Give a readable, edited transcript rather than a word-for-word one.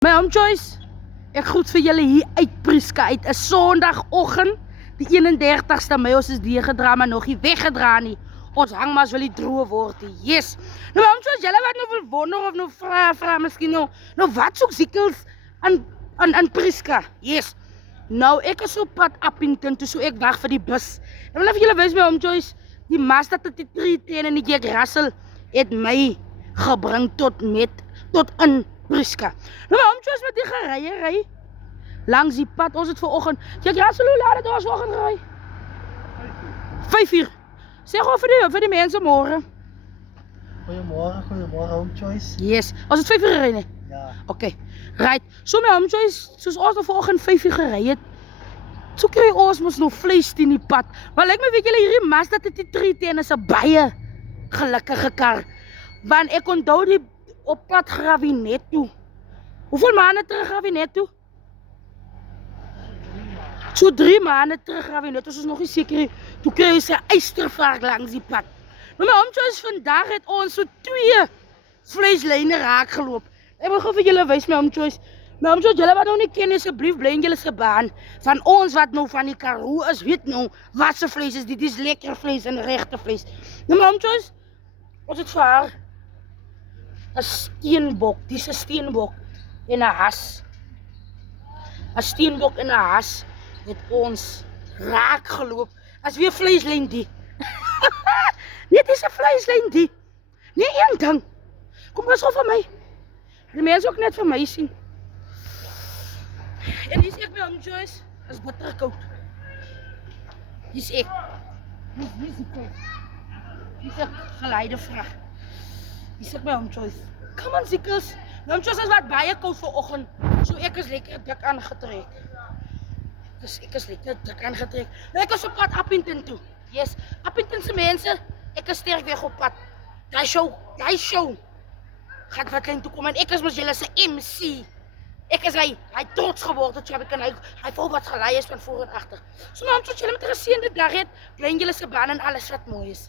My oom Joyce, ek groet vir julle hier uit Prieska uit 'n Sondagoggend, die 31ste Mei. Ons is deurgedra, maar nog nie weggedra nie. Ons hang maar as wil die droë word. Yes. Nou my oom Joyce, julle wat nou wil wonder of nou vra miskien nou wat soek Ziekels aan Prieska? Yes. Nou ek is op pad Appington toe, so ek wag vir die bus. En wil vir julle wys my oom Joyce, die Mazda 3310 en die Jack Russell het my gebring tot in Prieska. Nou my oom Joyce met die ry langs die pad. Ons het vanoggend, Jack Russell, hoe laat het ons vanoggend gery? 5 uur. Sê gewoon vir die mense môre. Goeiemôre oom Joyce. Yes. Ons het 5 uur gery, nee? Ja. Okay. Right. So my oom Joyce, soos ons nou vanoggend 5 uur gery het, so kry ons mos nog vleis teen die pad. Maar lyk my weet julle hierdie Mazda 3310 is 'n baie gelukkige kar. Want ek onthou die op pad Gravinet toe. Hoeveel maande terug Gravinet toe? So 3 maande terug Gravinet, ons is nog nie seker nie. Toe kry ons 'n eystervark langs die pad. Maar my oom Joyce, vandag het ons so 2 vleislyne raak geloop. Ek wil gou vir julle wys my oom Joyce. My oom Joyce, julle wat nou nie ken, asseblief bly in julle se baan. Van ons wat nou van die Karoo is, weet nou wat se vleis is. Dit is lekker vleis en regte vleis. Nou my oom Joyce, ons het vir haar 'n steenbok, dis 'n steenbok en 'n has. 'n Steenbok en 'n has het ons raak geloop. As weer vleislyn die. Nee, dis 'n vleislyn die. Nee, een ding. Kom pas gou vir my. Die mense ook net vir my sien. En dis ek my oom Joyce, is bitterkoud. Dis ek. Dis ek. Dis ek geleide vrag. Dis ek my oom Joyce. Come on Ziekels. My oom Joyce is wat baie koud vanoggend, so ek is lekker dik aangetrek. Ek is lekker dik aangetrek. Nou ek is op pad Appington toe. Yes, Appington se mense, ek is sterk weg op pad. Daai show. Gaat wat klein toe kom en ek is mos julle se MC. Ek is hy trots geword het, so ek en hy vol wat gelei is van voor en agter. So nou, tot julle met 'n geseënde dag het, bly julle se baan en alles wat mooi is.